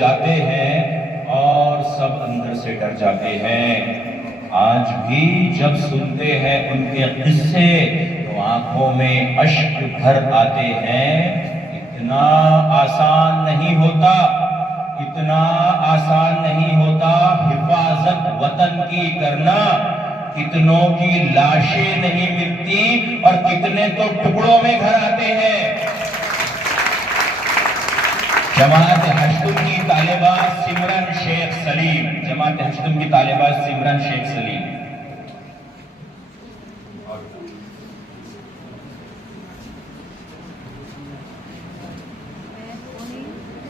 जाते हैं और सब अंदर से डर जाते हैं। आज भी जब सुनते हैं उनके किस्से तो आंखों में अश्क भर आते हैं। इतना आसान नहीं होता, इतना आसान नहीं होता हिफाजत वतन की करना। कितनों की लाशें नहीं मिलती और कितने तो टुकड़ों में घर आते हैं। जमात हश्तुम की तालिबा सिमरन शेख सलीम, जमात हश्तुम की तालिबा सिमरन शेख सलीम।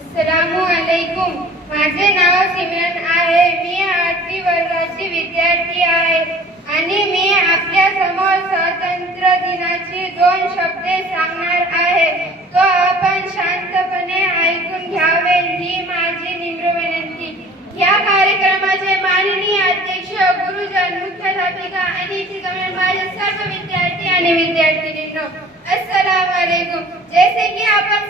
अस्सलामु अलैकुम, माझे नाव सिमरन आहे। मी 8वी वर्गाची विद्यार्थी आहे आणि मी आपल्या समोर स्वातंत्र्य दिनाची 2 शब्द सांगणार आहे। तो आपण शांतपणे ऐकून घ्यावे ही माझी निम्र विनंती। या कार्यक्रमाचे माननीय अध्यक्ष, गुरुजन, मुख्याध्यापिका आणि शिक्षक, माझे सर्व विद्यार्थी आणि विद्यार्थिनींनो, अस्सलामु अलैकुम। जैसे कि आपण